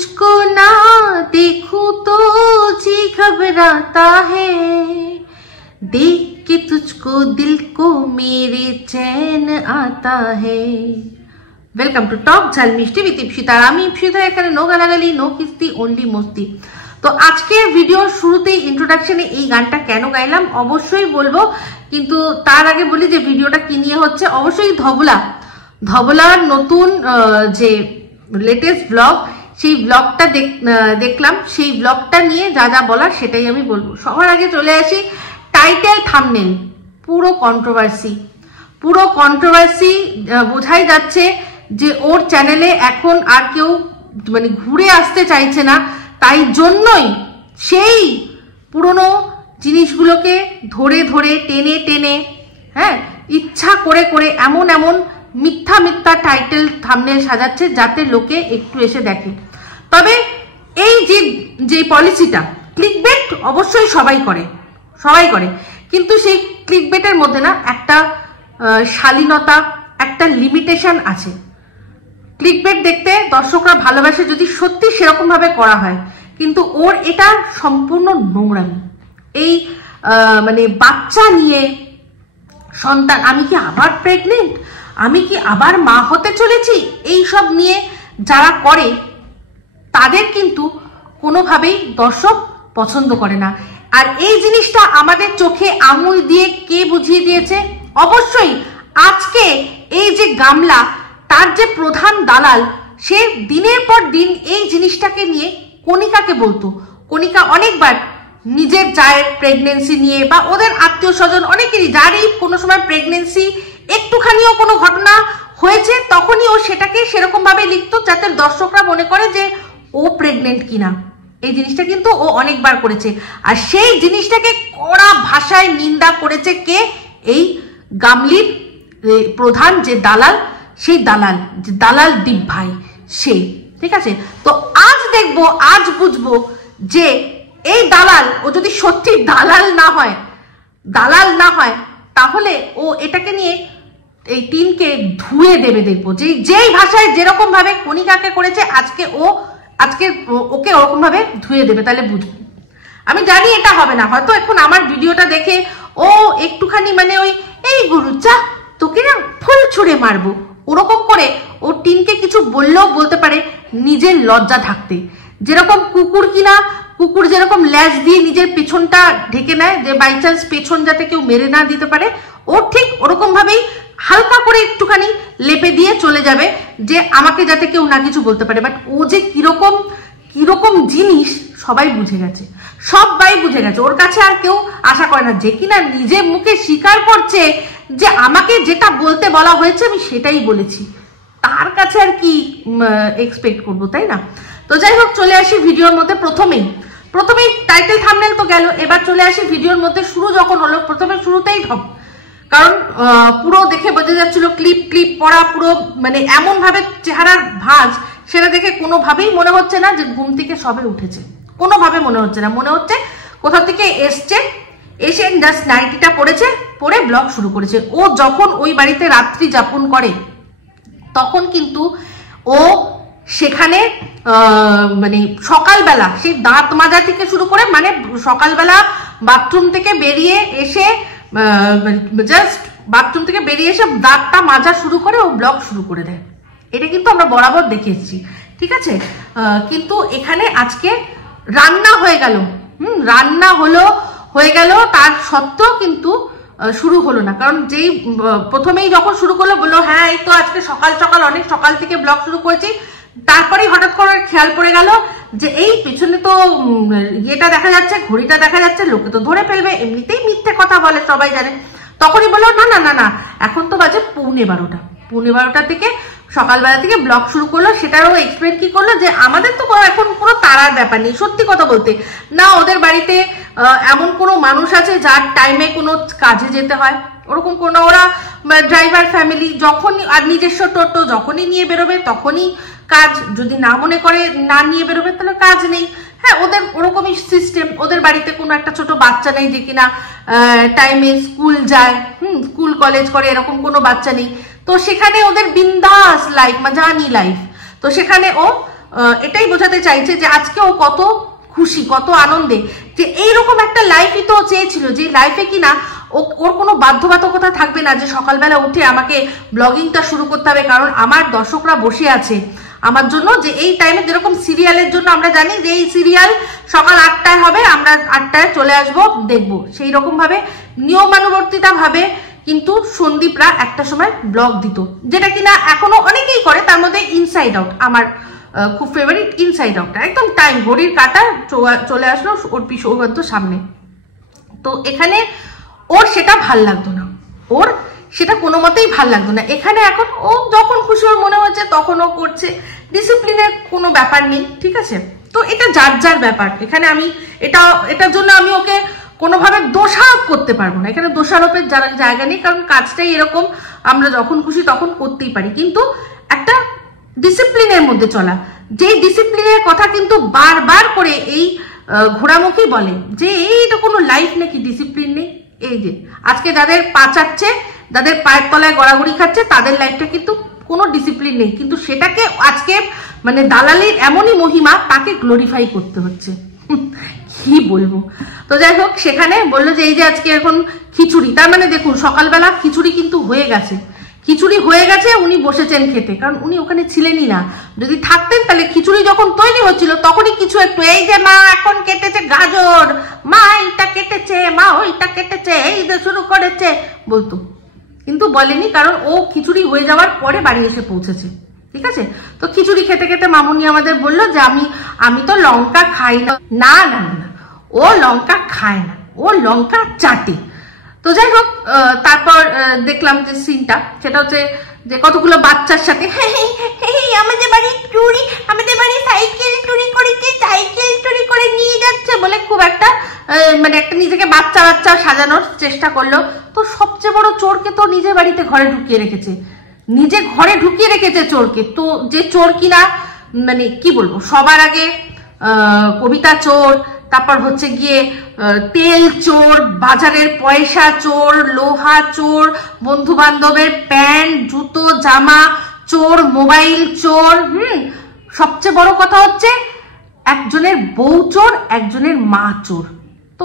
तुझको ना देखूं तो जी घबराता है, देख के तुझको दिल को मेरे चैन आता है। वेलकम टू टॉक झाल मिष्टी विथ इप्सिता। আমি ইপসিতা, এখানে নো গালাগালি, নো কিস্তি, অনলি মস্তি। তো আজকের ভিডিওর শুরুতেই ইন্ট্রোডাকশনে এই গানটা কেন গাইলাম অবশ্যই বলবো, কিন্তু তার আগে বলি যে ভিডিওটা কি নিয়ে হচ্ছে। অবশ্যই ধবলার নতুন যে লেটেস্ট ব্লগ, সেই ব্লগটা দেখলাম। সেই ব্লগটা নিয়ে যা যা বলার সেটাই আমি বলবো। সবার আগে চলে আসি টাইটেল থাম্বনেল। পুরো কন্ট্রোভার্সি বোঝাই যাচ্ছে যে ওর চ্যানেলে এখন আর কেউ মানে ঘুরে আসতে চাইছে না, তাই জন্যই সেই পুরনো জিনিসগুলোকে ধরে ধরে টেনে টেনে ইচ্ছা করে করে এমন মিথ্যা টাইটেল থাম্বনেল সাজাচ্ছে যাতে লোকে একটু এসে দেখে। তবে এই যে পলিসিটা ক্লিকবেট অবশ্যই সবাই করে, কিন্তু সেই ক্লিকবেটের মধ্যে না একটা শালীনতা, একটা লিমিটেশন আছে। ক্লিকবেট দেখতে দর্শকরা ভালোবাসে যদি সত্যি সেরকম ভাবে করা হয়, কিন্তু ওর এটা সম্পূর্ণ নোংরামি। এই মানে বাচ্চা নিয়ে সন্তান, আমি কি আবার প্রেগনেন্ট, আমি কি আবার মা হতে চলেছি, এই সব নিয়ে যারা করে তাদের কিন্তু কোনোভাবেই দর্শক পছন্দ করে না। আর এই জিনিসটা আমাদের চোখে আঙুল দিয়ে কে বুঝিয়ে দিয়েছে? অবশ্যই আজকে এই যে গামলা, তার যে প্রধান দালাল, সে দিনের পর দিন এই জিনিসটাকে নিয়ে কণিকাকে বলতো। কণিকা অনেকবার নিজের জায়ের প্রেগনেন্সি নিয়ে বা ওদের আত্মীয় স্বজন অনেকেরই যারই কোনো সময় প্রেগনেন্সি একটুখানিও কোনো ঘটনা হয়েছে, তখনই ও সেটাকে সেরকম ভাবে লিখতো যাতে দর্শকরা মনে করে যে ও প্রেগনেন্ট কিনা। এই জিনিসটা কিন্তু ও অনেকবার করেছে, আর সেই জিনিসটাকে কড়া ভাষায় নিন্দা করেছে কে? এই গামলির প্রধান যে দালাল, সেই দালাল দীপ ভাই, সে। ঠিক আছে, তো আজ দেখবো, আজ বুঝবো যে এই দালাল, ও যদি সত্যি দালাল না হয় তাহলে ও এটাকে নিয়ে এই টিমকে ধুয়ে দেবে। দেখবো যেই ভাষায় যেরকম ভাবে কণিকাকে করেছে, আজকে ওকে ওরকম ভাবে ধুয়ে দেবে, তাহলে বুঝবো। আমি জানি এটা হবে না, হয়তো এখন আমার ভিডিওটা দেখে ও একটুখানি মানে এই গুরু চা তোকে না ফুল ছুঁড়ে মারবো, ওরকম করে ও টিমকে কিছু বললেও বলতে পারে নিজের লজ্জা থাকতে। যেরকম কুকুর যেরকম ল্যাজ দিয়ে নিজের পেছনটা ঢেকে নেয় যে বাই চান্স পেছন যাতে কেউ মেরে না দিতে পারে, ও ঠিক ওরকম ভাবেই হালকা করে একটুখানি লেপে দিয়ে চলে যাবে যে আমাকে যাতে কেউ না কিছু বলতে পারে। বাট ও যে কিরকম জিনিস সবাই বুঝে গেছে। ওর কাছে আর কেউ আশা করে না, যে কিনা নিজের মুখে স্বীকার করছে যে আমাকে যেটা বলতে বলা হয়েছে আমি সেটাই বলেছি। তার কাছে আর কি এক্সপেক্ট করবো, তাই না? তো যাই হোক, চলে আসি ভিডিওর মধ্যে। প্রথমেই টাইটেল থাম্বনেল তো গেল, এবার চলে আসি ভিডিওর মধ্যে। শুরু যখন হলো, শুরুতেই কারণ পুরো দেখে বোঝা যাচ্ছিল ক্লিপ পরা, পুরো মানে এমন ভাবে চেহারার ভাঁজ, সেটা দেখে কোনোভাবেই মনে হচ্ছে না যে ঘুম থেকে সবে উঠেছে। কোনোভাবে মনে হচ্ছে না, মনে হচ্ছে কোথা থেকে এসে জাস্ট নাইটিটা পরে ব্লগ শুরু করেছে। ও যখন ওই বাড়িতে রাত্রি যাপন করে তখন কিন্তু ও সেখানে মানে সকালবেলা সেই দাঁত মাজা থেকে শুরু করে, মানে সকালবেলা বাথরুম থেকে বেরিয়ে এসে দাঁতটা মাজা শুরু করে ও ব্লগ শুরু করে দেয়। এটা কিন্তু আমরা বরাবর দেখে এসেছি, ঠিক আছে? কিন্তু এখানে আজকে রান্না হয়ে গেল, তার সত্ত্বেও কিন্তু শুরু হলো না। কারণ যেই প্রথমেই যখন শুরু করলো বললো হ্যাঁ এই তো আজকে সকাল অনেক সকাল থেকে ব্লগ শুরু করেছি, তারপরেই হঠাৎ করে খেয়াল পড়ে গেল যে এই পেছনে তো ইয়েটা দেখা যাচ্ছে, ঘড়িটা দেখা যাচ্ছে, লোকে তো ধরে ফেলবে, এমনিতেই মিথ্যে কথা বলে সবাই জানে। তখনই বললো না, এখন তো বাজে 11:30 থেকে সকালবেলা থেকে ব্লগ শুরু করলো। সেটারও এক্সপ্লেন কি করলো যে আমাদের তো এখন কোনো তাড়ার ব্যাপার নেই। সত্যি কথা বলতে না, ওদের বাড়িতে এমন কোনো মানুষ আছে যার টাইমে কোনো কাজে যেতে হয়, ওরকম কোনো, ওরা ড্রাইভার ফ্যামিলি, যখনই আর নিজস্ব টোটো যখনই নিয়ে বেরোবে তখনই কাজ, যদি না মনে করে না নিয়ে বেরোবে তাহলে কাজ নেই। হ্যাঁ, ওদের ওরকমই সিস্টেম। ওদের বাড়িতে কোনো একটা ছোট বাচ্চা নেই যে কিনা টাইমে স্কুল যায়, স্কুল কলেজ করে, এরকম কোনো বাচ্চা নেই। তো সেখানে ওদের বিন্দাস লাইফ, মাজানি লাইফ। তো সেখানে ও এটাই বোঝাতে চাইছে যে আজকে ও কত খুশি, কত আনন্দে, যে এইরকম একটা লাইফই তো চেয়েছিল, যে লাইফে কিনা ওর কোনো বাধ্যবাধকতা থাকবে না যে সকালবেলা উঠে আমাকে ব্লগিংটা শুরু করতে হবে, কারণ আমার দর্শকরা বসে আছে আমার জন্য, যে এই টাইমে যেরকম সিরিয়ালের জন্য আমরা জানি যে এই সিরিয়াল সকাল 8টায় হবে, আমরা 8টায় চলে আসবো দেখবো, সেই রকম ভাবে নিয়মানুবর্তিতা ভাবে কিন্তু সন্দীপরা একটা সময় ব্লগ দিত, যেটা কিনা এখনো অনেকেই করে। তার মধ্যে ইনসাইড আউট আমার খুব ফেভারিট, ইনসাইড আউটটা একদম টাইম ঘড়ির কাটা চলে আসলো ওর সৌগন্ত সামনে। তো এখানে ওর সেটা ভাল লাগতো না, ওর সেটা কোনো মতেই ভাল লাগতো না। এখানে এখন ও যখন খুশি ওর মনে হচ্ছে তখন ও করছে, ডিসিপ্লিনের কোনো ব্যাপার নেই, ঠিক আছে। তো এটা যার যার ব্যাপার, এখানে আমি এটার জন্য আমি ওকে কোনোভাবে দোষারোপ করতে পারবো না, এখানে দোষারোপের জায়গা নেই, কারণ কাজটাই এরকম, আমরা যখন খুশি তখন করতেই পারি, কিন্তু একটা ডিসিপ্লিনের মধ্যে চলা, যেই ডিসিপ্লিনের কথা কিন্তু বারবার করে এই ঘোড়ামুখী বলে যে এইটা কোনো লাইফ নাকি ডিসিপ্লিন নেই। এই যে আজকে যাদের পা চাটছে, যাদের পায়ের তলায় গড়াগড়ি খাচ্ছে, তাদের লাইফটা কিন্তু কোনো ডিসিপ্লিন নেই, কিন্তু সেটাকে আজকে মানে দালালির এমনই মহিমা, তাকে গ্লোরিফাই করতে হচ্ছে, কি বলবো। তো যাই হোক, সেখানে বললো যে এই যে আজকে এখন খিচুড়ি, তার মানে দেখুন সকালবেলা খিচুড়ি কিন্তু হয়ে গেছে, খিচুড়ি হয়ে গেছে, উনি বসেছেন খেতে, কারণ উনি ওখানে ছিলেনই না, যদি থাকতেন তাহলে খিচুড়ি যখন তৈরি হচ্ছিল তখনই কিছু একটু এই যে মা এখন কেটেছে গাজর, মা এইটা কেটেছে, মা ওইটা কেটেছে, এই যে শুরু করেছে বলতো, কিন্তু বলেনি, কারণ ও খিচুড়ি হয়ে যাওয়ার পরে বাড়ি এসে পৌঁছেছে, ঠিক আছে। তো খিচুড়ি খেতে খেতে মামুনি আমাদের বললো যে আমি তো লঙ্কা খাই না, না না না, ও লঙ্কা খায় না, ও লঙ্কা চাটে। তো যাই হোক, তারপর দেখলাম যে সিনটা, সেটা হচ্ছে যে কতগুলো বাচ্চার সাথে আমাদের বাড়ি চুরি, আমাদের বাড়ি সাইকেল চুরি করেছে, সাইকেল চুরি করে নিয়ে যাচ্ছে বলে খুব একটা মানে একটা নিজেকে বাচ্চা বাচ্চা সাজানোর চেষ্টা করলো। তো সবচেয়ে বড় চোরকে তো নিজের বাড়িতে ঘরে ঢুকিয়ে রেখেছে, নিজে ঘরে ঢুকিয়ে রেখেছে চোরকে। তো যে চোর কিনা মানে কি বলবো, সবার আগে কবিতা চোর, তারপর হচ্ছে গিয়ে তেল চোর, বাজারের পয়সা চোর, লোহা চোর, বন্ধু বান্ধবের প্যান্ট জুতো জামা চোর, মোবাইল চোর, সবচেয়ে বড় কথা হচ্ছে একজনের বউ চোর, একজনের মা চোর। তো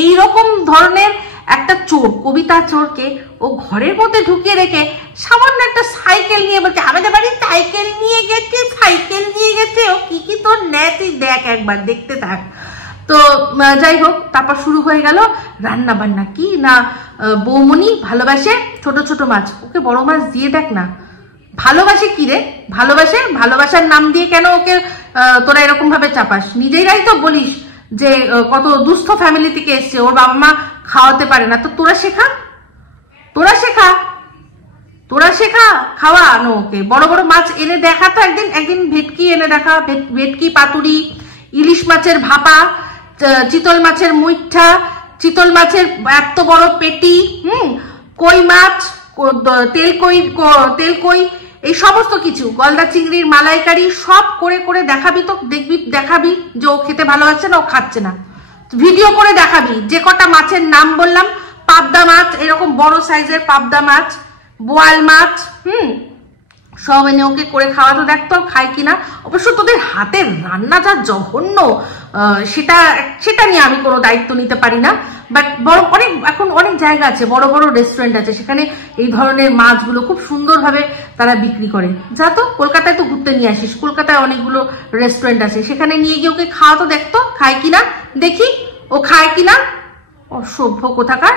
এইরকম ধরনের একটা চোর, কবিতা চোরকে ও ঘরের মধ্যে ঢুকিয়ে রেখে সামান্য একটা সাইকেল নিয়ে বলছে আমাদের বাড়ি সাইকেল নিয়ে গেছে, সাইকেল নিয়ে গেছে, ও কি কি তোর নেয় দেখ, একবার দেখতে থাক। তো যাই হোক, তারপর শুরু হয়ে গেল রান্না বান্না। কি না বৌমনি ভালোবাসে ছোট ছোট মাছ, ওকে বড় মাছ দিয়ে দেখ না। ভালোবাসে কি রে, ভালোবাসে, ভালোবাসার নাম দিয়ে কেন ওকে তোরা এরকম ভাবে চাপাস? নিজেরাই তো বলিস যে কত দুস্থ ফ্যামিলি থেকে এসছে, ওর বাবা মা খাওয়াতে পারে না। তো তোরা শেখা, তোরা শেখা, তোরা শেখা খাওয়ানো ওকে। বড় বড় মাছ এনে দেখা, তো একদিন ভেটকি এনে দেখা, ভেটকি পাতুরি, ইলিশ মাছের ভাপা, চিতল মাছের মুইঠা, চিতল মাছের এত বড় পেটি, কই মাছ, তেল কই, এই সমস্ত কিছু, গলদা চিংড়ির মালাইকারি, সব করে করে দেখাবি। তো দেখবি, দেখাবি যে ও খেতে ভালোবাসছে না, ও খাচ্ছে না, ভিডিও করে দেখাবি। যে কটা মাছের নাম বললাম, পাবদা মাছ, এরকম বড় সাইজের পাবদা মাছ, বোয়াল মাছ, সব এনে ওকে করে খাওয়াতো, দেখতো খায় কিনা। অবশ্য তোদের হাতের রান্না যা জঘন্য, সেটা নিয়ে আমি কোনো দায়িত্ব নিতে পারি না, বাট এখন অনেক জায়গা আছে, বড় বড় রেস্টুরেন্ট আছে, সেখানে এই ধরনের মাছগুলো খুব সুন্দরভাবে তারা বিক্রি করে। যা তো কলকাতায় তো ঘুরতে নিয়ে আসিস, কলকাতায় অনেকগুলো রেস্টুরেন্ট আছে, সেখানে নিয়ে গিয়ে ওকে খাওয়াতো, দেখতো খায় কিনা, দেখি ও খায় কিনা। অসভ্য কোথাকার,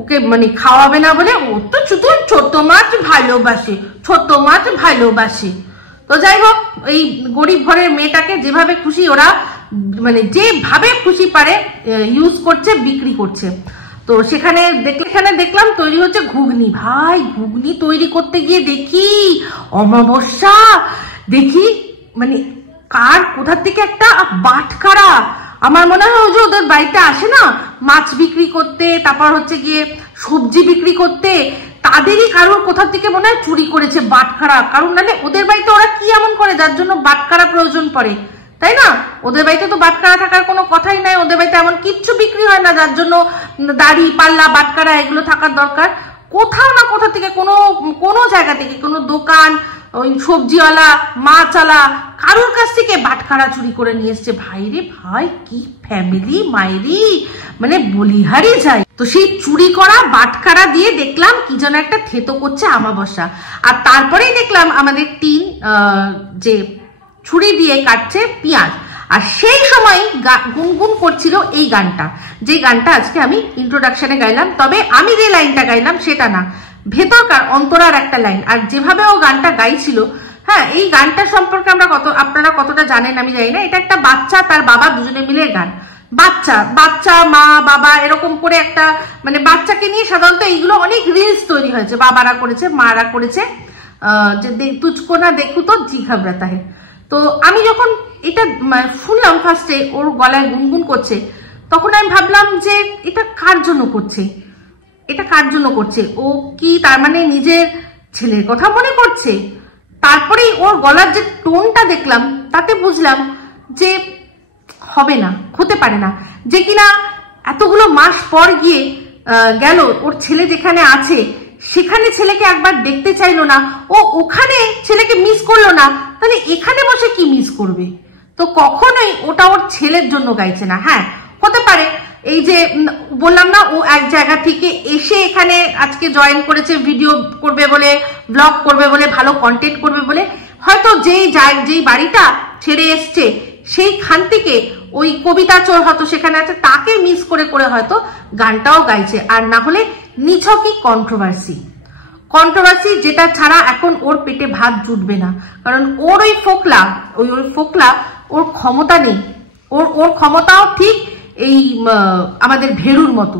ওকে মানে খাওয়াবে না বলে ও তো শুধু ছোট মাছ ভালোবাসে, ছোট মাছ ভালোবাসে। তো যাই হোক, এই গরিব ঘরের মেয়েটাকে যেভাবে খুশি ওরা মানে যেভাবে খুশি পারে ইউজ করছে, বিক্রি করছে। তো সেখানে দেখলাম তৈরি হচ্ছে ঘুগনি। ভাই ঘুগনি তৈরি করতে গিয়ে দেখি অমাবস্যা, দেখি মানে কার কোথার থেকে একটা বাটখারা, আমার মনে হয় যে ওদের বাড়িতে আসে না মাছ বিক্রি করতে, তারপর হচ্ছে গিয়ে সবজি বিক্রি করতে, তাদেরই কারোর কোথার থেকে মনে হয় চুরি করেছে বাটখারা। কারণ নাহলে ওদের বাড়িতে ওরা কি এমন করে যার জন্য বাটখারা প্রয়োজন পড়ে, তাই না? ওদের বাড়িতে তো বাটখারা থাকার কোনো কথাই নাই, ওদের বাড়িতে এমন কিচ্ছু বিক্রি হয় না যার জন্য দাড়ি পাল্লা বাটখারা এগুলো থাকার দরকার। কোথাও না কোথা থেকে, কোনো জায়গা থেকে, কোনো দোকান, ওই সবজিওয়ালা, মাছওয়ালা, কারোর কাছ থেকে বাটখারা চুরি করে নিয়ে এসছে। ভাই রে ভাই, কি ফ্যামিলি মাইরি, মানে বলিহারি যায়। তো সেই চুরি করা বাটখারা দিয়ে দেখলাম কি যেন একটা থেতো করছে আমাবস্যা। আর তারপরেই দেখলাম আমাদের টিন যে ছুরি দিয়ে কাটছে পেঁয়াজ। আর সেই সময় গুনগুন করছিল এই গানটা, যে গানটা আজকে আমি ইন্ট্রোডাকশনে গাইলাম। তবে আমি যে লাইনটা গাইলাম সেটা না, ভেতরকার অন্তরার একটা লাইন। আর যেভাবে ও গানটা গাইছিল, হ্যাঁ, এই গানটা সম্পর্কে আপনারা কতটা জানেন আমি জানি না। এটা একটা বাচ্চা তার বাবা দুজনে মিলে গান। বাচ্চা মা বাবা এরকম করে একটা, মানে বাচ্চাকে নিয়ে সাধারণত এইগুলো অনেক রিলস তৈরি হয়েছে, বাবারা করেছে, মারা করেছে, যে তুঝকো না দেখু তো জি ঘাবড়াতা হে। তো আমি যখন এটা শুনলাম ফার্স্টে ওর গলায় গুনগুন করছে, তখন আমি ভাবলাম যে এটা কার জন্য করছে, এটা কার জন্য করছে? ও কি তার মানে নিজের ছেলের কথা মনে করছে? তারপরেই ওর গলার যে টোনটা দেখলাম, তাতে বুঝলাম যে হবে না, হতে পারে না, যে কিনা এতগুলো মাস পর গিয়ে গেল, ওর ছেলে যেখানে আছে সেখানে ছেলেকে একবার দেখতে চাইলো না, ও ওখানে ছেলেকে মিস করলো না, তাহলে এখানে বসে কি মিস করবে? তো কখনোই ওটা ওর ছেলের জন্য গাইছে না। হ্যাঁ, হতে পারে এই যে বললাম না, ও এক জায়গা থেকে এসে এখানে আজকে জয়েন করেছে, ভিডিও করবে বলে, ব্লগ করবে বলে, ভালো কন্টেন্ট করবে বলে, হয়তো যেই বাড়িটা ছেড়ে এসছে সেইখান থেকে ওই কবিতা চোর হয়তো সেখানে আছে, তাকে মিস করে করে হয়তো গানটাও গাইছে। আর না হলে নিছকই কন্ট্রোভার্সি, যেটা ছাড়া এখন ওর পেটে ভাত জুটবে না। কারণ ওর ওই ফোকলা ওর ক্ষমতা নেই। ওর ক্ষমতাও ঠিক এই আমাদের ভেড়ুর মতো।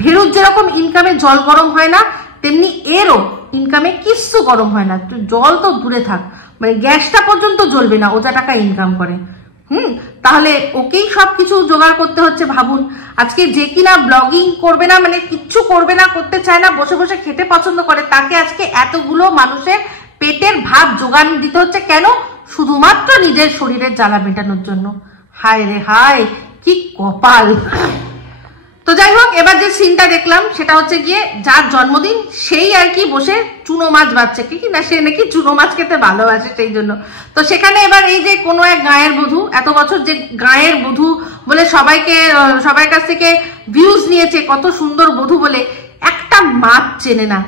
ভেড়ুর যেরকম ইনকামে জল গরম হয় না, তেমনি এরও ইনকামে কিচ্ছু গরম হয় না। জল তো দূরে থাক, মানে গ্যাসটা পর্যন্ত জ্বলবে না ও যা টাকা ইনকাম করে। তাহলে ওকেই সবকিছু জোগাড় করতে হচ্ছে। ভাবুন, আজকে যে কিনা ব্লগিং করবে না, মানে কিচ্ছু করবে না, করতে চায় না, বসে বসে খেতে পছন্দ করে, তাকে আজকে এতগুলো মানুষের পেটের ভাত জোগান দিতে হচ্ছে। কেন? শুধুমাত্র নিজের শরীরের জ্বালা মেটানোর জন্য। হায় রে হায়, কি কপাল। তো যাই হোক, এবার যে সিনটা দেখলাম সেটা হচ্ছে গিয়ে যার জন্মদিন সেই আর কি বসে চুনো মাছ বাচ্ছে, কি না, সে নাকি চুনো মাছ খেতে ভালোবাসে সেই জন্য। তো সেখানে এবার এই যে কোনো এক গাঁয়ের বধূ, এত বছর যে গাঁয়ের বধূ বলে সবার কাছ থেকে ভিউজ নিয়েছে, কত সুন্দর বধূ বলে, একটা মাছ চেনে না।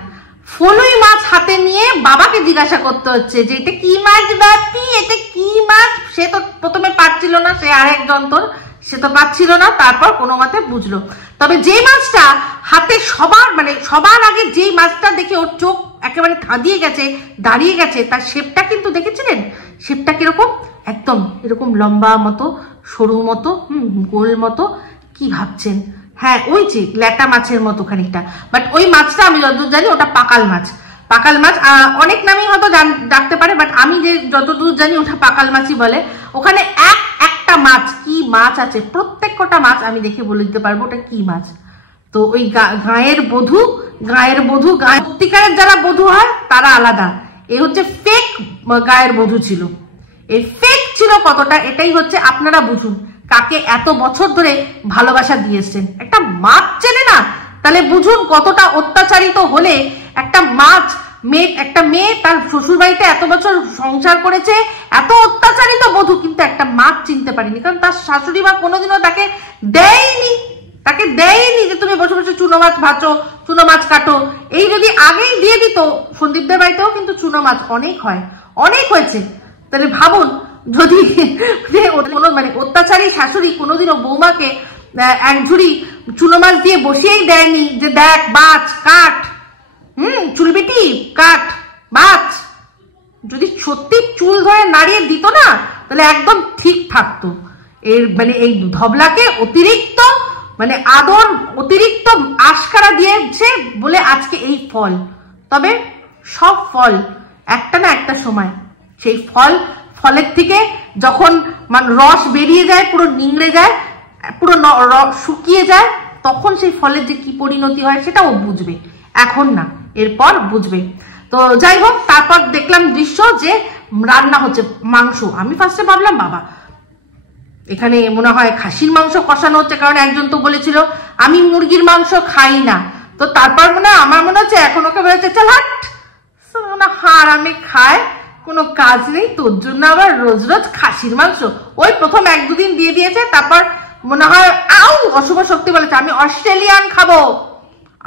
ফলুই মাছ হাতে নিয়ে বাবাকে জিজ্ঞাসা করতে হচ্ছে যে এটা কি মাছ বাপি, এটা কি মাছ। সে তো প্রথমে পারছিল না, সে আরেক যন্ত্র, সে তো পাচ্ছিল না, তারপর কোনো মতে বুঝলো। তবে যে মাছটা হাতে সবার আগে যেই মাছটা দেখে ওর চোখ একেবারে দাঁড়িয়ে গেছে, তার শেপটা কিন্তু দেখেছিলেন? শেপটা কিরকম? একদম এরকম লম্বা মতো, সরু মতো, গোল মতো। কি ভাবছেন? হ্যাঁ, ওই যে ল্যাটা মাছের মতো খানিকটা। বাট ওই মাছটা আমি যতদূর জানি ওটা পাকাল মাছ। অনেক নামই হয়তো ডাকতে পারে, বাট আমি যে যতদূর জানি ওটা পাকাল মাছই বলে। ওখানে একটা মাছ, কি মাছ আছে, প্রত্যেক কটা মাছ আমি দেখে বলে দিতে পারবো ওটা কি মাছ। তো ওই গাঁয়ের বধূ সত্যিকারের যারা বধূ হয় তারা আলাদা, এই হচ্ছে ফেক গাঁয়ের বধূ ছিল। এই ফেক ছিল কতটা, এটাই হচ্ছে আপনারা বুঝুন কাকে এত বছর ধরে ভালোবাসা দিয়েছেন। একটা মাছ চেনে না, তাহলে বুঝুন কতটা অত্যাচারিত হলে একটা মেয়ে তার শ্বশুর বাড়িতে এত বছর সংসার করেছে, এত অত্যাচারিত বধূ, কিন্তু একটা মাছ চিনতে পারেনি। কারণ তার শাশুড়ি মা কোনোদিনও তাকে দেয়নি যে তুমি বসে বসে চুনো মাছ ভাজো, চুনো মাছ কাটো। এই যদি আগেই দিয়ে দিত, সন্দীপদের বাড়িতেও কিন্তু চুনো মাছ অনেক হয়েছে। তাহলে ভাবুন, যদি মানে অত্যাচারী শাশুড়ি কোনোদিনও বৌমাকে এক ঝুড়ি চুনো মাছ দিয়ে বসিয়েই দেয়নি যে দেখ বাছ কাট, চুলবেটি কাট বাছ, যদি সত্যি চুল ধরে নাড়িয়ে দিত না, তাহলে একদম ঠিক থাকতো। এই ধবলাকে অতিরিক্ত আশকারা দিয়েছে বলে আজকে এই ফল। তবে সব ফল একটা না একটা সময়, সেই ফলের থেকে যখন রস বেরিয়ে যায়, পুরো নিংড়ে যায়, পুরো শুকিয়ে যায়, তখন সেই ফলের যে কি পরিণতি হয় সেটা ও বুঝবে, এখন না, এরপর বুঝবে। তো যাই হোক, তারপর দেখলাম দৃশ্য যে রান্না হচ্ছে মাংস। আমি ফার্স্টে ভাবলাম বাবা এখানে মনে হয় খাসির মাংস কষানো হচ্ছে, কারণ একজন তো বলেছিল আমি মুরগির মাংস খাই না। তো তারপর আমার মনে হচ্ছে এখন ওকে বলেছে চল হাট, হারামে খায়, কোনো কাজ নেই, তোর জন্য আবার রোজ রোজ খাসির মাংস। ওই প্রথম 1-2 দিন দিয়ে দিয়েছে, তারপর মনে হয় অশুভ শক্তি বলেছে আমি অস্ট্রেলিয়ান খাবো,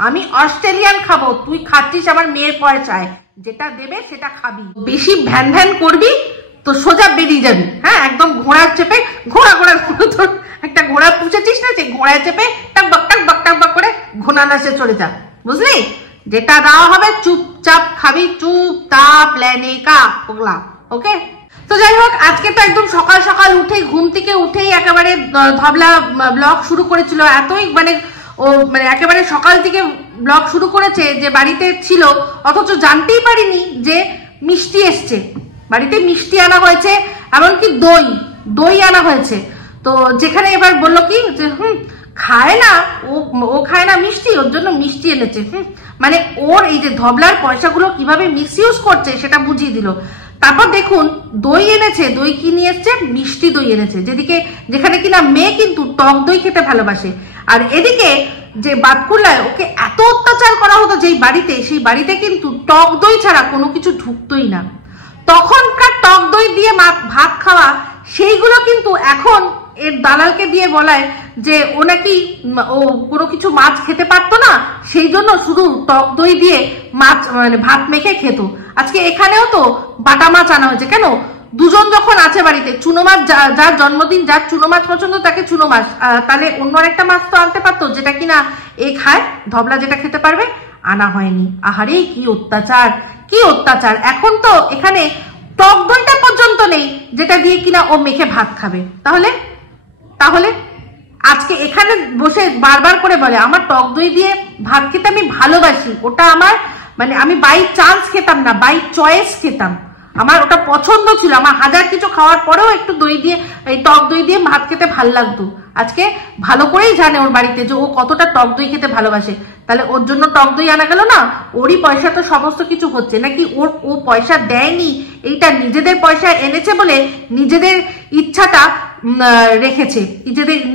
আমি অস্ট্রেলিয়ান খাবো। তুই খাচ্ছিস আমার মেয়ের পয়সায়, যেটা দেবে সেটা খাবি। বেশি ভ্যান ভ্যান করবি তো সোজা বেরিয়ে যাবি। হ্যাঁ, একদম ঘোড়ার চেপে ঘোড়া তোর একটা ঘোড়া পুষেছিস না, সেই ঘোড়ায় চেপে টাক বাক করে ঘোড়ানাসে চলে যা, বুঝলি? যেটা দেওয়া হবে চুপচাপ খাবি, চুপচাপ প্ল্যানে কা ওগুলা। ওকে, তো যাই হোক, আজকে তো একদম সকাল সকাল উঠেই ঘুম থেকে উঠেই একেবারে ধবলা ব্লগ শুরু করেছিল। এতই মানে ও মানে একেবারে সকাল থেকে ব্লগ শুরু করেছে যে বাড়িতে ছিল, অথচ জানতেই পারিনি যে মিষ্টি এসছে বাড়িতে। মিষ্টি আনা হয়েছে, এমনকি দই আনা হয়েছে। তো যেখানে এবার বললো কি যে খায় না ও খায় না মিষ্টি, ওর জন্য মিষ্টি এনেছে। মানে ওর এই যে ধবলার পয়সাগুলো কিভাবে মিসইউজ করছে সেটা বুঝিয়ে দিল। তারপর দেখুন দই এনেছে, দই কি নিয়ে এসছে? মিষ্টি দই এনেছে, যেখানে কিনা মেয়ে কিন্তু টক দই খেতে ভালোবাসে। আর এদিকে যে বাতকুল্লায় ওকে এত অত্যাচার করা হতো যেই বাড়িতে, সেই বাড়িতে কিন্তু টক দই ছাড়া কোনো কিছু ঢুকতোই না। তখনকার টক দই দিয়ে ভাত খাওয়া, সেইগুলো কিন্তু এখন এর দালালকে দিয়ে বলায় যে ও নাকি ও কোনো কিছু মাছ খেতে পারতো না, সেই জন্য শুধু টক দই দিয়ে মাছ মানে ভাত মেখে খেত। আজকে এখানেও তো বাটা মাছ আনা হয়েছে। কেন? দুজন যখন আছে বাড়িতে, চুনো মাছ, যার জন্মদিন, যার চুনো মাছ পছন্দ তাকে চুনো মাছ, তাহলে অন্য একটা মাছ তো আনতে পারতো যেটা কিনা এ খায়, ধবলা যেটা খেতে পারবে। আনা হয়নি। আহারে কি অত্যাচার, কি অত্যাচার! এখন তো এখানে টক দইটা পর্যন্ত নেই যেটা দিয়ে কিনা ও মেখে ভাত খাবে। তাহলে আজকে এখানে বসে বারবার করে বলে আমার টক দই দিয়ে ভাত খেতে আমি ভালোবাসি, ওটা আমার মানে আমি বাই চান্স খেতাম না, বাই চয়েস খেতাম, আমার ওটা পছন্দ ছিল। আমার হাজার কিছু খাওয়ার পরেও একটু দই দিয়ে, এই টক দই দিয়ে ভাত খেতে ভালো লাগতো। আজকে ভালো করেই জানে ওর বাড়িতে যে ও কতটা টক দই খেতে ভালোবাসে, তাহলে ওর জন্য টক দই আনা গেল না? ওরই পয়সা তো সমস্ত কিছু হচ্ছে, নাকি ও পয়সা দেয়নি, এইটা নিজেদের পয়সা এনেছে বলে নিজেদের ইচ্ছাটা রেখেছে,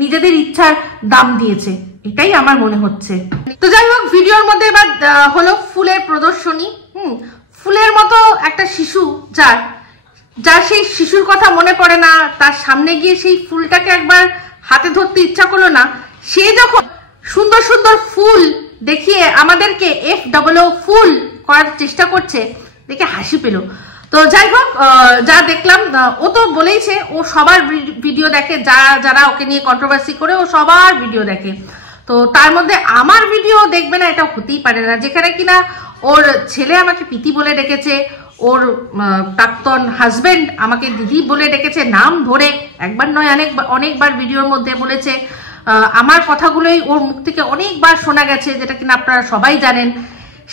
নিজেদের ইচ্ছার দাম দিয়েছে, এটাই আমার মনে হচ্ছে। তো যাই হোক, ভিডিওর মধ্যে এবার হলো ফুলের প্রদর্শনী। ফুলের মতো একটা শিশু, যার সেই শিশুর কথা মনে পড়ে না, তার সামনে গিয়ে সেই ফুলটাকে একবার হাতে ধরতে ইচ্ছা করলো না, সে যখন সুন্দর সুন্দর ফুল দেখিয়ে আমাদেরকে FOO ফুল করার চেষ্টা করছে, দেখে হাসি পেল। তো যাই হোক, যা দেখলাম, ও তো বলেইছে ও সবার ভিডিও দেখে, যারা ওকে নিয়ে কন্ট্রোভার্সি করে ও সবার ভিডিও দেখে। তো তার মধ্যে আমার ভিডিও দেখবে না, এটা হতেই পারে না। যেখানে কিনা ওর ছেলে আমাকে পিতি বলে ডেকেছে, ওর প্রাক্তন হাজবেন্ড আমাকে দিদি বলে ডেকেছে নাম ধরে, একবার নয় অনেকবার ভিডিওর মধ্যে বলেছে। আমার কথাগুলোই ওর মুখ থেকে অনেকবার শোনা গেছে, যেটা কিনা আপনারা সবাই জানেন।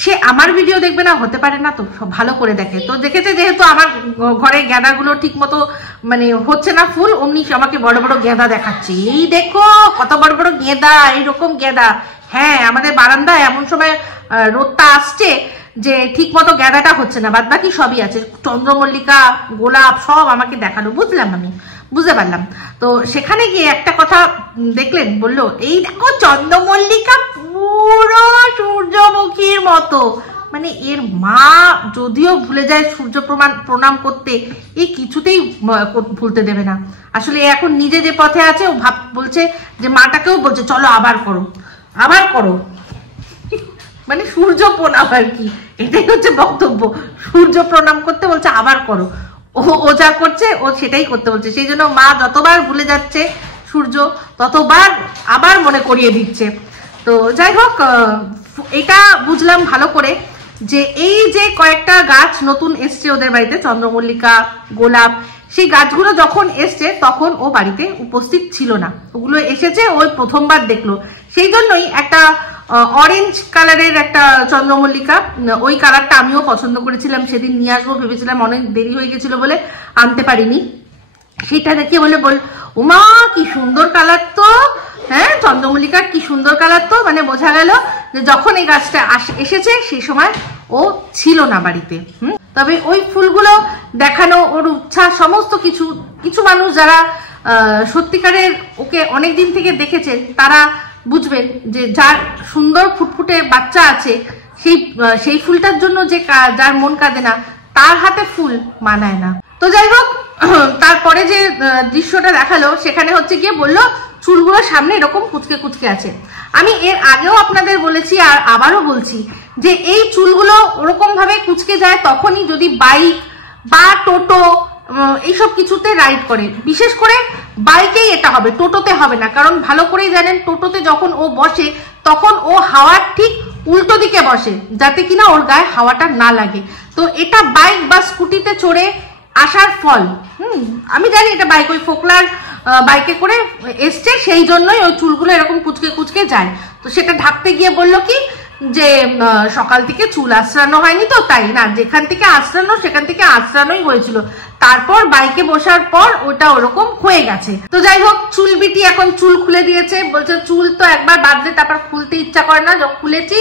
সে আমার ভিডিও দেখবে না, হতে পারে না। তো সব ভালো করে দেখে। তো দেখেছে যেহেতু আমার ঘরে গেঁদাগুলো ঠিক মতো মানে হচ্ছে না ফুল, অমনি আমাকে বড় বড় গেঁদা দেখাচ্ছে, এই দেখো কত বড় বড় গেঁদা, এইরকম গেঁদা। হ্যাঁ, আমাদের বারান্দায় এমন সময় রোদটা আসছে যে ঠিক মতো গেঁদাটা হচ্ছে না, বাদ বাকি সবই আছে, চন্দ্রমল্লিকা, গোলাপ সব আমাকে দেখালো। বুঝতে পারলাম। তো সেখানে গিয়ে একটা কথা দেখলেন, বললো এই দেখো চন্দ্রমল্লিকা পুরো সূর্যমুখীর মতো। মানে এর মা যদিও ভুলে যায় সূর্য প্রণাম করতে, এই কিছুতেই ভুলতে দেবে না। আসলে এখন নিজে যে পথে আছে, ও বলছে যে মাটাকেও বলছে চলো আবার করো মানে সূর্য প্রণাম আর কি, এটাই হচ্ছে বক্তব্য। সূর্য প্রণাম করতে বলছে আবার করো, ও যা করছে ও সেটাই করতে বলছে। সেই জন্য মা যতবার ভুলে যাচ্ছে সূর্য, ততবার আবার মনে করিয়ে দিচ্ছে। তো যাই হোক, এটা বুঝলাম ভালো করে যে এই যে কয়েকটা গাছ নতুন এসছে ওদের বাড়িতে, চন্দ্রমল্লিকা, গোলাপ, সেই গাছগুলো যখন এসছে তখন ও বাড়িতে উপস্থিত ছিল না, ওগুলো এসেছে ওই প্রথমবার দেখলো। সেই জন্যই একটা অরেঞ্জ কালারের একটা চন্দ্রমল্লিকা, ওই কালারটা আমিও পছন্দ করেছিলাম, সেদিন নিয়ে আসবো ভেবেছিলাম, অনেক দেরি হয়ে গেছিল বলে আনতে পারিনি। সেটা দেখে বল উমা কি সুন্দর কালার তো, হ্যাঁ চন্দ্রমল্লিকার কি সুন্দর কালার তো। মানে বোঝা গেল যে যখন এই গাছটা এসেছে সেই সময় ও ছিল না বাড়িতে। তবে ওই ফুলগুলো দেখানো, ওর উচ্ছ্বাস, সমস্ত কিছু মানুষ যারা সত্যিকারের ওকে অনেক দিন থেকে দেখেছেন তারা বুঝবেন যে যার সুন্দর ফুটফুটে বাচ্চা আছে, সেই ফুলটার জন্য যে যার মন কাঁদে না, তার হাতে ফুল মানায় না। তো যাই হোক, তারপরে যে দৃশ্যটা দেখালো সেখানে হচ্ছে গিয়ে বললো চুলগুলো সামনে এরকম কুচকে কুচকে আছে। আমি এর আগেও আপনাদের বলেছি আর আবারও বলছি যে এই চুলগুলো ওরকম ভাবে কুচকে যায় তখনই যদি বাইক বা টোটো এইসব কিছুতে রাইড করে, বিশেষ করে বাইকেই এটা হবে, টোটোতে হবে না। কারণ ভালো করেই জানেন টোটোতে যখন ও বসে তখন ও হাওয়ার ঠিক উল্টো দিকে বসে যাতে কিনা ওর গায়ে হাওয়াটা না লাগে। তো এটা বাইক বা স্কুটিতে চড়ে আসার ফল। আমি জানি এটা বাইক, ওই ফোকলার বাইকে করে এসছে, সেই জন্যই ওই চুলগুলো এরকম কুচকে কুচকে যায়। তো সেটা ঢাকতে গিয়ে বললো কি যে সকাল থেকে চুল আঁচড়ানো হয়নি, তো তাই না, যেখান থেকে আঁচড়ানো সেখান থেকে আঁচড়ানোই হয়েছিল, তারপর বাইকে বসার পর ওটা ওরকম হয়ে গেছে। তো যাই হোক, চুল বিটি এখন চুল খুলে দিয়েছে, বলছে চুল তো একবার বাঁধলে তারপর খুলতে ইচ্ছা করে না, যখন খুলেছি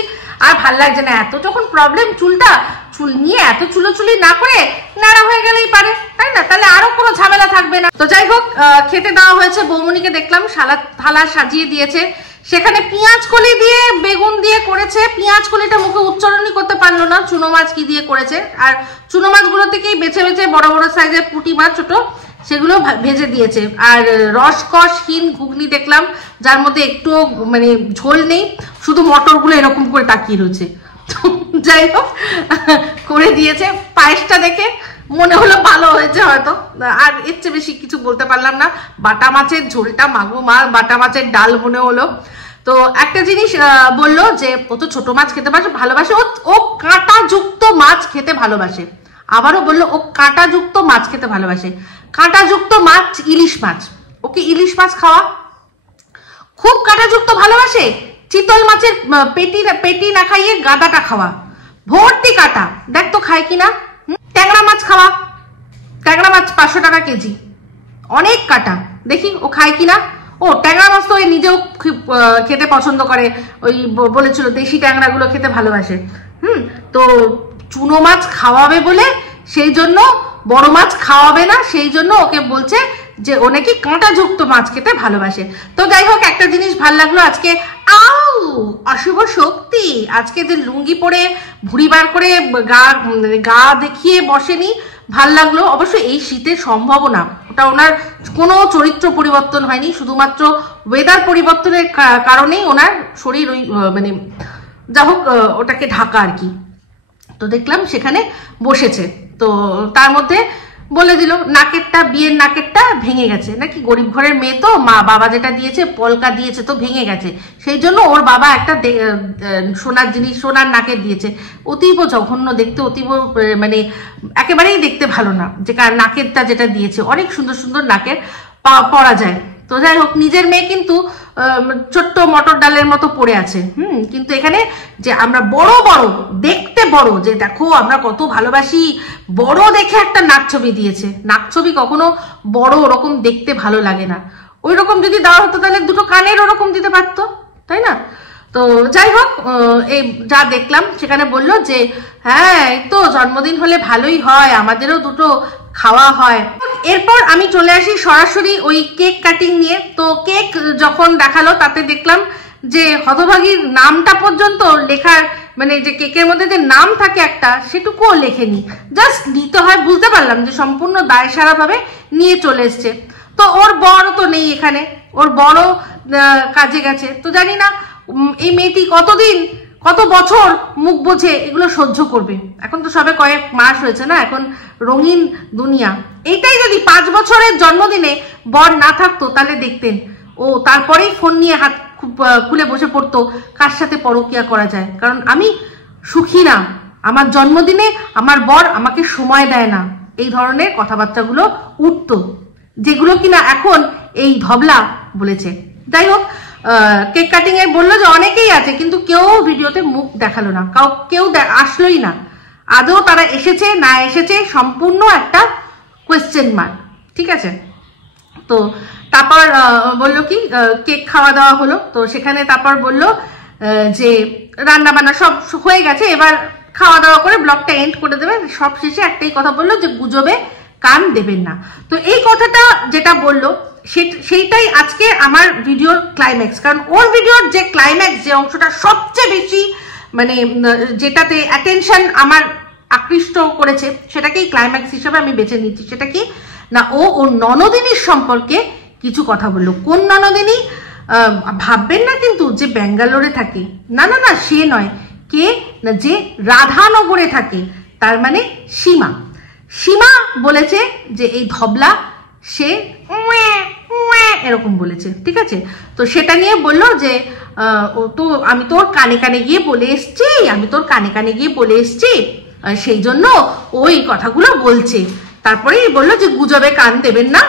আর ভাল লাগছে না, এত যখন প্রবলেম চুলটা, চুল নিয়ে এত চুলোচুলি না করে নাড়া হয়ে গেলেই পারে, তাই না, তাহলে আরো কোনো ঝামেলা থাকবে না। তো যাই হোক, খেতে দেওয়া হয়েছে, বৌমনিকে দেখলাম থালা সাজিয়ে দিয়েছে, সেখানে পেঁয়াজ কলি দিয়ে বেগুন দিয়ে করেছে। পেঁয়াজ কলিটা মুখে উচ্চারণই করতে পারলো না, চুনো মাছ কি দিয়ে করেছে, আর চুনো মাছগুলো থেকেই বেছে বেছে বড় বড় সাইজের পুঁটি মাছ ছোট সেগুলো ভেজে দিয়েছে। আর রসকসহীন ঘুগনি দেখলাম, যার মধ্যে একটু মানে ঝোল নেই, শুধু মটরগুলো এরকম করে তাকিয়ে রয়েছে। যাই হোক, করে দিয়েছে। পায়েসটা দেখে মনে হলো ভালো হয়েছে হয়তো, আর এর চেয়ে বেশি কিছু বলতে পারলাম না। বাটা মাছের ঝোলটা মাগো মা, বাটা মাছের ডাল মনে হলো। তো একটা জিনিস বললো যে ও তো ছোট মাছ খেতে ভালোবাসে, ও কাঁটাযুক্ত মাছ খেতে ভালোবাসে। আবারও বললো ও কাঁটাযুক্ত মাছ খেতে ভালোবাসে। কাঁটাযুক্ত মাছ ইলিশ মাছ, ওকে ইলিশ মাছ খাওয়া খুব কাঁটাযুক্ত ভালোবাসে। চিতল মাছের পেটি না খাইয়ে গাদাটা খাওয়া, ভর্তি কাঁটা, দেখ তো খায় কিনা। ট্যাংরা মাছ খাওয়া, ট্যাংরা মাছ 500 টাকা কেজি, অনেক কাঁটা, দেখি ও খায় কিনা। ও ট্যাংরা মাছ তো নিজেও খেতে পছন্দ করে, ওই বলেছিল দেশি ট্যাংরা গুলো খেতে ভালোবাসে। তো চুনো মাছ খাওয়াবে বলে সেই জন্য, বড় মাছ খাওয়াবে না সেই জন্য ওকে বলছে যে ও নাকি কাঁটাযুক্ত মাছ খেতে ভালোবাসে। তো যাই হোক, একটা জিনিস ভাল লাগলো আজকে, অশুভ শক্তি আজকে যে লুঙ্গি পরে ভুঁড়ি বার করে গা দেখিয়ে বসেনি, ভাল লাগলো। অবশ্য এই শীতের সম্ভাবনা, ওটা ওনার কোনো চরিত্র পরিবর্তন হয়নি, শুধুমাত্র ওয়েদার পরিবর্তনের কারণেই ওনার শরীর ওই মানে যা হোক ওটাকে ঢাকা আর কি। তো দেখলাম সেখানে বসেছে, তো তার মধ্যে বলে দিল নাকেরটা, বিয়ের নাকেরটা ভেঙে গেছে নাকি, গরিব ঘরের মেয়ে তো, মা বাবা যেটা দিয়েছে পলকা দিয়েছে তো ভেঙে গেছে, সেই জন্য ওর বাবা একটা সোনার জিনিস, সোনার নাকের দিয়েছে। অতীব জঘন্য দেখতে, অতীব মানে একেবারেই দেখতে ভালো না, যে নাকেরটা যেটা দিয়েছে, অনেক সুন্দর সুন্দর নাকের পরা যায়। তো যাই হোক, নিজের মেয়ে কিন্তু ছোট্ট মটর ডালের মতো পড়ে আছে। কিন্তু এখানে যে আমরা বড় বড় দেখতে, বড় যে দেখো আমরা কত ভালোবাসি, বড় দেখে একটা নাক ছবি দিয়েছে। নাক ছবি কখনো বড় ওরকম দেখতে ভালো লাগে না, ওই রকম যদি দেওয়া হতো তাহলে দুটো কানের ওরকম দিতে পারতো, তাই না। তো যাই হোক, এই যা দেখলাম সেখানে বললো যে হ্যাঁ এই তো জন্মদিন হলে ভালোই হয়, আমাদেরও দুটো খাওয়া হয়। এরপর আমি চলে আসি সরাসরি ওই কেক কাটিং নিয়ে। তো কেক যখন দেখালো তাতে দেখলাম যে হতভাগীর নামটা পর্যন্ত লেখার, মানে যে কেকের মধ্যে যে নাম থাকে একটা, সেটুকুও লেখেনি, জাস্ট নিতে হয়। বুঝতে পারলাম যে সম্পূর্ণ দায়সারা ভাবে নিয়ে চলে এসছে। তো ওর বড় তো নেই এখানে, ওর বড় কাজে গেছে। তো জানি না এই মেয়েটি কত বছর মুখ বোঝে এগুলো সহ্য করবে। এখন তো সবে কয়েক মাস হয়েছে না, এখন রঙিন দুনিয়া। এইটাই যদি 5 বছরের জন্মদিনে বর না থাকতো তাহলে দেখতেন ও তারপরেই ফোন নিয়ে হাত খুলে বসে পড়তো কার সাথে পরকিয়া করা যায়। কারণ আমি সুখী না, আমার জন্মদিনে আমার বর আমাকে সময় দেয় না, এই ধরনের কথাবার্তাগুলো উঠতো, যেগুলো কিনা এখন এই ধবলা বলেছে। যাই হোক, কেক কাটিং এ বললো যে অনেকেই আছে, কিন্তু কেউ ভিডিওতে মুখ দেখালো না, কেউ আসলোই না। আদৌ তারা এসেছে না এসেছে সম্পূর্ণ একটা কোয়েশ্চেন মার্ক, ঠিক আছে। তো তারপর বললো কি কেক খাওয়া দাওয়া হলো। তো সেখানে তারপর বললো যে রান্না বান্না সব হয়ে গেছে, এবার খাওয়া দাওয়া করে ব্লগটা এন্ড করে দেবে। সব শেষে একটাই কথা বললো যে গুজবে কান দেবেন না। তো এই কথাটা যেটা বললো সেইটাই আজকে আমার ভিডিওর ক্লাইম্যাক্স। কারণ ওর ভিডিওর যে ক্লাইম্যাক্স, যে অংশটা সবচেয়ে বেশি মানে যেটাতে অ্যাটেনশন আমার আকৃষ্ট করেছে, সেটাকেই ক্লাইম্যাক্স হিসেবে আমি বেছে নিচ্ছি। সেটা কি না, ও ওর ননদিনীর সম্পর্কে কিছু কথা বললো। কোন ননদিনী? ভাববেন না কিন্তু যে ব্যাঙ্গালোরে থাকে, না না না, সে নয়। কে না, যে রাধানগরে থাকে, তার মানে সীমা। সীমা বলেছে যে এই ধবলা সে এরকম বলেছে, ঠিক আছে? তো সেটা নিয়ে বললো যে তো আমি তোর কানে কানে গিয়ে বলে এসছি, আমি তোর কানে কানে গিয়ে বলে এসছি, সেই জন্য ওই কথাগুলো বলছে। তারপরেই বললো যে গুজবে কান দেবেন না,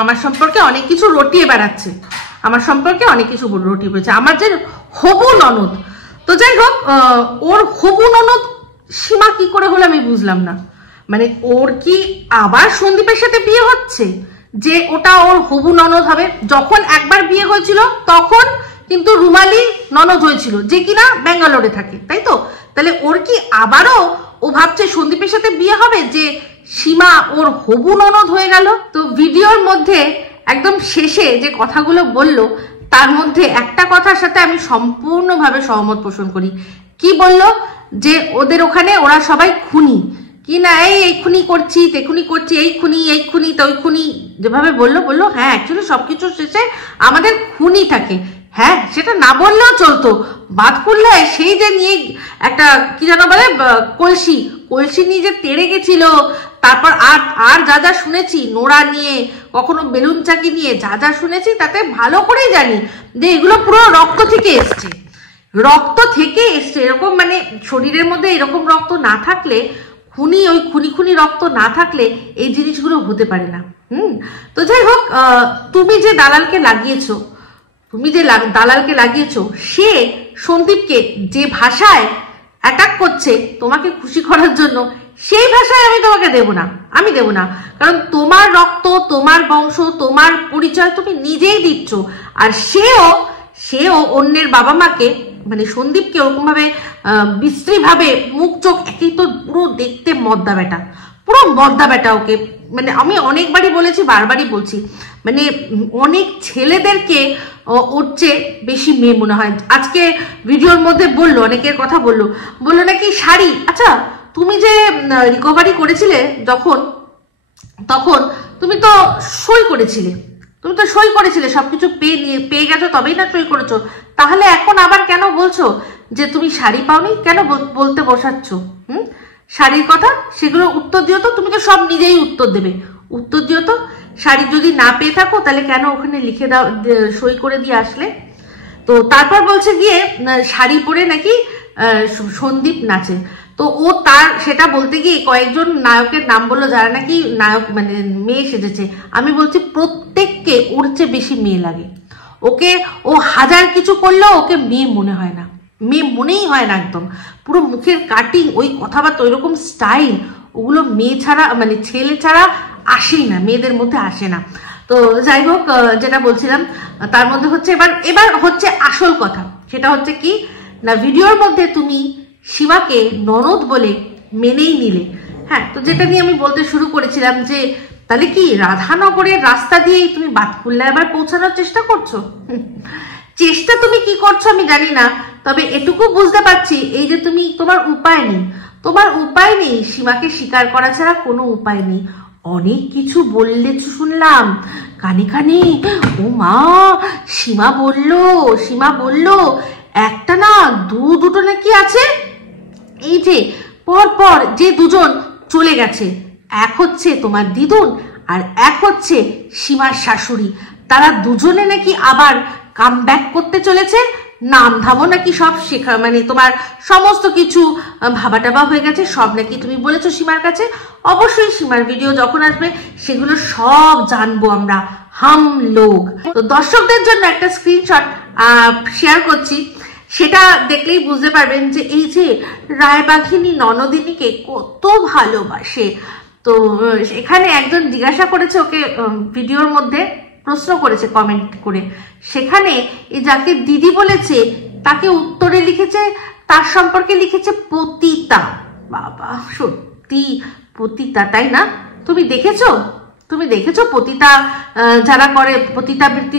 আমার সম্পর্কে অনেক কিছু রটিয়ে বেড়াচ্ছে, আমার সম্পর্কে অনেক কিছু রটিয়ে বেড়াচ্ছে, আমার যে হবু ননদ। তো যাই হোক, ওর হবু ননদ সীমা কি করে হলো আমি বুঝলাম না। মানে ওর কি আবার সন্দীপের সাথে বিয়ে হচ্ছে যে ওটা ওর হবু ননদ হবে? যখন একবার বিয়ে হয়েছিল তখন কিন্তু রুমালি ননদ হয়েছিল, যে কিনা ব্যাঙ্গালোরে থাকে, তাই তো? তাহলে ওর কি আবারও ও ভাবছে সন্দীপের সাথে বিয়ে হবে, যে সীমা ওর হবু ননদ হয়ে গেল? তো ভিডিওর মধ্যে একদম শেষে যে কথাগুলো বললো, তার মধ্যে একটা কথার সাথে আমি সম্পূর্ণভাবে সহমত পোষণ করি। কি বললো? যে ওদের ওখানে ওরা সবাই খুনি, কি না এই খুনি করছি, তেখুনি করছি, এই খুনি তো ওই খুনি, যেভাবে বললো হ্যাঁ অ্যাকচুয়ালি সবকিছু শেষে আমাদের খুনি থাকে। হ্যাঁ, সেটা না বললেও চলতো। বাদ করলে সেই যে নিয়ে একটা কি যেন বলে কলসি নিয়ে যে তেড়ে গেছিল, তারপর আর যা যা শুনেছি, নোড়া নিয়ে, কখনো বেলুন চাকি নিয়ে, যা যা শুনেছি তাতে ভালো করেই জানি যে এগুলো পুরো রক্ত থেকে এসছে, এরকম মানে শরীরের মধ্যে এরকম রক্ত না থাকলে, ওই খুনি রক্ত না থাকলে এই জিনিসগুলো হতে পারে না। তো যাই হোক, তুমি যে দালালকে লাগিয়েছো, সে সন্দীপকে যে ভাষায় অ্যাটাক করছে তোমাকে খুশি করার জন্য, সেই ভাষায় আমি তোমাকে দেব না। কারণ তোমার রক্ত, তোমার বংশ, তোমার পরিচয় তুমি নিজেই দিচ্ছ। আর সেও অন্যের বাবা মাকে, মানে সন্দীপকে ওরকম ভাবে বিশ্রী ভাবে মুখ চোখ একই, তো পুরো দেখতে মদ্দা বেটা ওকে। মানে আমি অনেকবারই বলেছি, বারবারই বলছি, মানে অনেক ছেলেদেরকে ওর চেয়ে বেশি মেয়ে মনে হয়। আজকে ভিডিওর মধ্যে বললো, অনেকের কথা বললো নাকি শাড়ি। আচ্ছা, তুমি যে রিকভারি করেছিলে তখন তুমি তো সই করেছিলে, সবকিছু পেয়ে গেছো, তবেই না সই করেছো। তাহলে এখন আবার কেন বলছো যে তুমি শাড়ি পাওনি? কেন বলতে বসাচ্ছ শাড়ির কথা? সেগুলো উত্তর দিও তো, তুমি তো সব নিজেই উত্তর দেবে, উত্তর দিও তো। শাড়ি যদি না পেয়ে থাকো তাহলে কেন ওখানে লিখে দাও, সই করে দিয়ে আসলে? তো তারপর বলছে গিয়ে শাড়ি পরে নাকি সন্দীপ নাচে। তো ও সেটা বলতে গিয়ে কয়েকজন নায়কের নাম বললো যারা নাকি নায়ক মানে মেয়ে সেজেছে। আমি বলছি প্রত্যেককে ওর চেয়ে বেশি মেয়ে লাগে ওকে। ও হাজার কিছু করলেও ওকে মেয়ে মনে হয় না, মেয়ে মনেই হয় না একদম। পুরো মুখের কাটিং, ওই কথাবার্তা, ওই রকম স্টাইল, ওগুলো মেয়ে ছাড়া মানে ছেলে ছাড়া আসেই না, মেয়েদের মধ্যে আসে না। তো যাই হোক, যেটা বলছিলাম তার মধ্যে হচ্ছে এবার হচ্ছে আসল কথা। সেটা হচ্ছে কি না, ভিডিওর মধ্যে তুমি সীমাকে ননদ বলে মেনেই নিলে। হ্যাঁ, তো যেটা নিয়ে আমি বলতে শুরু করেছিলাম যে তাহলে কি রাধানগরের রাস্তা দিয়েই তুমি বাতকুল্লা এবার পৌঁছানোর চেষ্টা করছো? চেষ্টা তুমি কি করছো আমি জানি না, তবে এটুকু বুঝতে পারছি, এই যে তোমার উপায় নেই, সীমাকে স্বীকার করা ছাড়া কোনো উপায় নেই। অনেক কিছু বললে শুনলাম কানে কানে, ও মা, সীমা বললো একটা না দুটো নাকি আছে, এই যে পর যে দুজন চলে গেছে, এক হচ্ছে তোমার দিদুন আর এক হচ্ছে সীমার শাশুড়ি, তারা দুজনে নাকি আবার কাম ব্যাক করতে চলেছে। নাম ধামও নাকি সব শেখা, মানে তোমার সমস্ত কিছু ভাবাটাবা হয়ে গেছে, সব নাকি তুমি বলেছো সীমার কাছে। অবশ্যই সীমার ভিডিও যখন আসবে সেগুলো সব জানবো আমরা, হাম লোক। তো দর্শকদের জন্য একটা স্ক্রিনশট শেয়ার করছি, সেটা দেখলেই বুঝতে পারবেন যে এই যে রায়বাঘিনী ননদিনীকে কত ভালোবাসে। তো এখানে একজন জিজ্ঞাসা করেছে ওকে, ভিডিওর মধ্যে প্রশ্ন করেছে কমেন্ট করে, সেখানে যাকে দিদি বলেছে তাকে উত্তরে লিখেছে, তার সম্পর্কে লিখেছে পতিতা। বাবা, সত্যি পতিতা, তাই না? তুমি দেখেছো পতিতা যারা করে, পতিতাবৃত্তি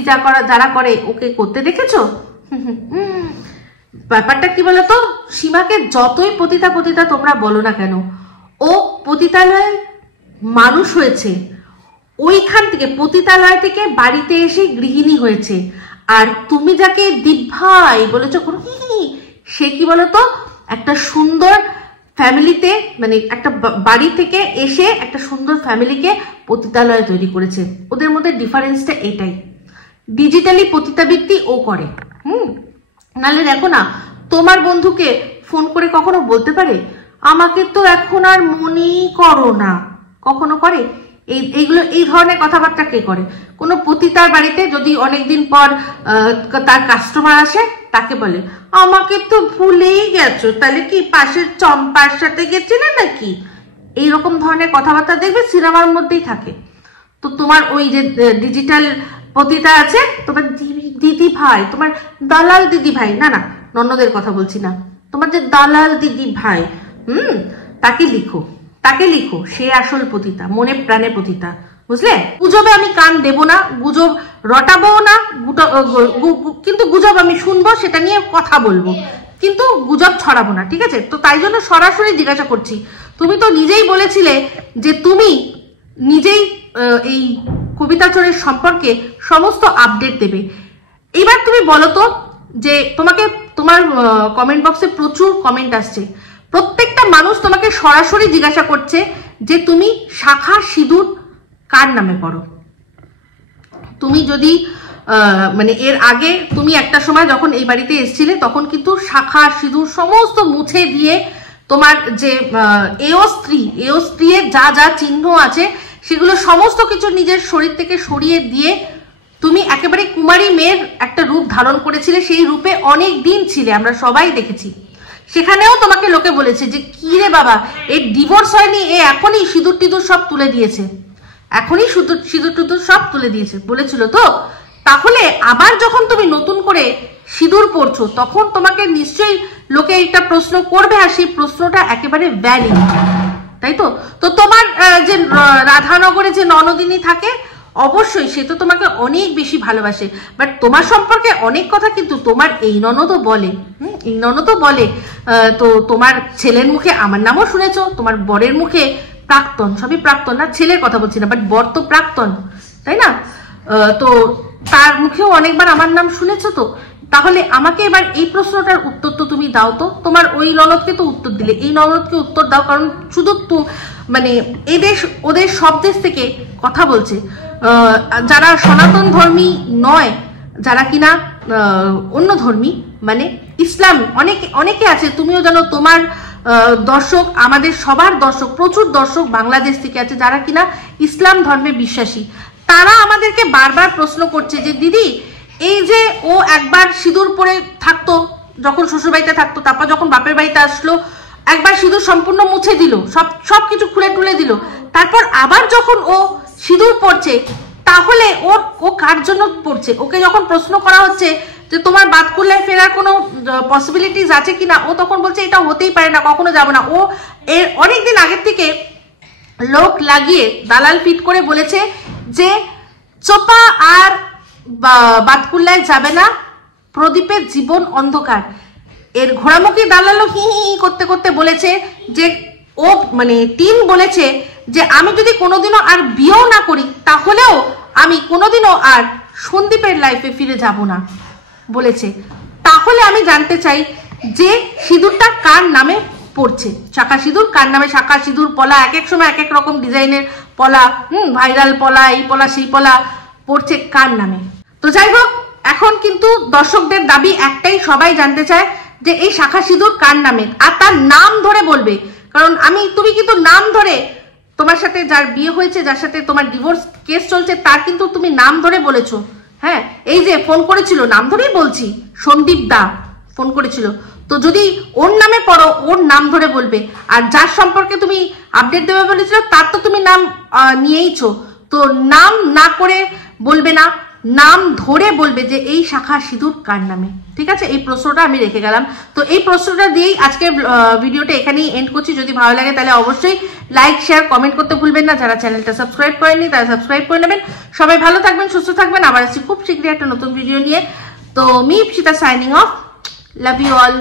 যারা করে ওকে করতে দেখেছো? ব্যাপারটা কি বলতো, সীমাকে যতই পতিতা পতিতা তোমরা বলো না কেন, ও পতিতালয়ে মানুষ হয়েছে, ওইখান থেকে পতিতালয় থেকে বাড়িতে এসে গৃহিণী হয়েছে। আর তুমি যাকে দিভাই বলেছো সে কি বলতো একটা সুন্দর ফ্যামিলিতে, মানে একটা বাড়ি থেকে এসে একটা সুন্দর ফ্যামিলিকে পতিতালয়ে তৈরি করেছে। ওদের মধ্যে ডিফারেন্সটা এটাই, ডিজিটালি পতিতাবৃত্তি ও করে। নাহলে দেখো না, তোমার বন্ধুকে ফোন করে কখনো বলতে পারে আমাকে তো এখন আর মনেই করো না? কখনো করে? এইগুলো, এই ধরনের কথাবার্তা কে করে? কোনো পতিতার বাড়িতে যদি অনেকদিন পর তার কাস্টমার আসে, তাকে বলে আমাকে তো ভুলেই গেছো, তাহলে কি পাশের চম্পার সাথে গেছিলে নাকি? এইরকম ধরনের কথাবার্তা দেখবে সিনেমার মধ্যেই থাকে। তো তোমার ওই যে ডিজিটাল পতিতা আছে, তোমার দিদি ভাই, তোমার দালাল দিদি ভাই, না না ননদের কথা বলছি না, তোমার যে দালাল দিদি ভাই, তাকে লিখো, তাকে লিখো, সে আসল পতিতা, মনে প্রাণে পতিতা, বুঝলে? গুজবে আমি কান দেব না, গুজব রটাবো না, কিন্তু গুজব আমি শুনবো, সেটা নিয়ে কথা বলবো, কিন্তু গুজব ছড়াবো না, ঠিক আছে? তো তাই জন্য সরাসরি জিজ্ঞাসা করছি, তুমি তো নিজেই বলেছিলে যে তুমি নিজেই এই কবিতা চোরের সম্পর্কে সমস্ত আপডেট দেবে। এবার তুমি বলো তো, যে তোমাকে, তোমার কমেন্ট বক্সে প্রচুর কমেন্ট আসছে, প্রত্যেকটা মানুষ তোমাকে সরাসরি জিজ্ঞাসা করছে যে তুমি শাখা সিঁদুর কার নামে পড়ো। তুমি যদি মানে এর আগে তুমি একটা সময় যখন এই বাড়িতে এসেছিলে, তখন কিন্তু শাখা সিঁদুর সমস্ত মুছে দিয়ে তোমার যে এও স্ত্রী এর যা যা চিহ্ন আছে সেগুলো সমস্ত কিছু নিজের শরীর থেকে সরিয়ে দিয়ে তুমি একেবারে কুমারী মেয়ের একটা রূপ ধারণ করেছিলে। সেই রূপে অনেক দিন ছিলে, আমরা সবাই দেখেছি। সেখানেও তোমাকে লোকে বলেছে যে কি রে বাবা, এর ডিভোর্স হয়নি, এ এখনই সিঁদুর টিঁদুর সব তুলে দিয়েছে, এখনই সিঁদুর টিঁদুর সব তুলে দিয়েছে বলেছিল তো। তাহলে আবার যখন তুমি নতুন করে সিঁদুর পরছো, তখন তোমাকে নিশ্চয়ই লোকে একটা প্রশ্ন করবে, আর সেই প্রশ্নটা একেবারে ভ্যালিড, তাই তো? তো তোমার যে রাধানগরে যে ননদিনী থাকে, অবশ্যই সে তো তোমাকে অনেক বেশি ভালোবাসে, বাট তোমার সম্পর্কে অনেক কথা কিন্তু তোমার এই ননদও বলে, এই ননদও বলে। তো তোমার ছেলের মুখে আমার নামও শুনেছো, তোমার বরের মুখে প্রাক্তন, সবই প্রাক্তন, না ছেলের কথা বলছি না, বাট বর তো প্রাক্তন, তাই না? তো তার মুখেও অনেকবার আমার নাম শুনেছো। তো তাহলে আমাকে এবার এই প্রশ্নটার উত্তর তো তুমি দাও তো। তোমার ওই ননদকে তো উত্তর দিলে, এই ননদকে উত্তর দাও, কারণ শুধু তো মানে এদেশ ওদের সব দেশ থেকে কথা বলছে, যারা সনাতন ধর্মী নয়, যারা কিনা অন্য ধর্মী, মানে ইসলাম, অনেকে আছে, তুমিও জানো, তোমার দর্শক, আমাদের সবার দর্শক, প্রচুর দর্শক বাংলাদেশ থেকে আছে যারা কিনা ইসলাম ধর্মে বিশ্বাসী। তারা আমাদেরকে বারবার প্রশ্ন করছে যে দিদি, এই যে ও একবার সিঁদুর পরে থাকতো যখন শ্বশুরবাড়িতে থাকতো, তারপর যখন বাপের বাড়িতে আসলো একবার সিঁদুর সম্পূর্ণ মুছে দিল, সবকিছু খুলে টুলে দিল, তারপর আবার যখন ও সিঁদুর পড়ছে, তাহলে ও কার জন্য পড়ছে? ওকে যখন প্রশ্ন করা হচ্ছে যে তোমার বাতকুল্লায় ফেরার কোনো পসিবিলিটিস আছে কিনা, ও তখন বলছে এটা হতেই পারে না, কখনো যাবো না। ও এর অনেকদিন আগের থেকে লোক লাগিয়ে দালাল ফিট করে বলেছে যে চোপা আর বাতকুল্লায় যাবে না, প্রদীপের জীবন অন্ধকার। এর ঘোড়ামুখী দালালও হি হি করতে করতে বলেছে যে ও মানে টিন বলেছে যে আমি যদি কোনোদিনও আর বিয়েও না করি, তাহলেও আমি কোনোদিনও আর সন্দীপের লাইফে ফিরে যাব না বলেছে। তাহলে আমি জানতে চাই যে সিঁদুরটা কার নামে পড়ছে, শাখা সিঁদুর কার নামে? শাখা সিঁদুর পলা এক এক সময় এক এক রকম ডিজাইনের পলা, ভাইরাল পলা, এই পলা সেই পলা পড়ছে কার নামে? তো যাই হোক, এখন কিন্তু দর্শকদের দাবি একটাই, সবাই জানতে চায় যে এই শাখা সিঁদুর কার নামে, আর তার নাম ধরে বলবে। কারণ তুমি কিন্তু নাম ধরে, তোমার সাথে যার বিয়ে হয়েছে, যার সাথে তোমার ডিভোর্স কেস চলছে, তার কিন্তু তুমি নাম ধরে বলেছো। হ্যাঁ, এই যে ফোন করেছিল, নাম ধরেই বলছি, সন্দীপ দা ফোন করেছিল। তো যদি ওর নামে পড়ো, ওর নাম ধরে বলবে। আর যার সম্পর্কে তুমি আপডেট দেবে বলেছিল, তার তো তুমি নাম নিয়েইছো, তো নাম না করে বলবে না, নাম ধরে বলবে যে এই শাখা সিঁদুর কার নামে। ঠিক আছে, এই প্রশ্নটা আমি রেখে গেলাম। তো এই প্রশ্নটা দিয়েই আজকে ভিডিওটা এখানেই এন্ড করছি। যদি ভালো লাগে তাহলে অবশ্যই লাইক, শেয়ার, কমেন্ট করতে ভুলবেন না। যারা চ্যানেলটা সাবস্ক্রাইব করেননি তারা সাবস্ক্রাইব করে নেবেন। সবাই ভালো থাকবেন, সুস্থ থাকবেন। আবার আসছি খুব শীঘ্রই একটা নতুন ভিডিও নিয়ে। তো me Ipsita signing off. Love you all.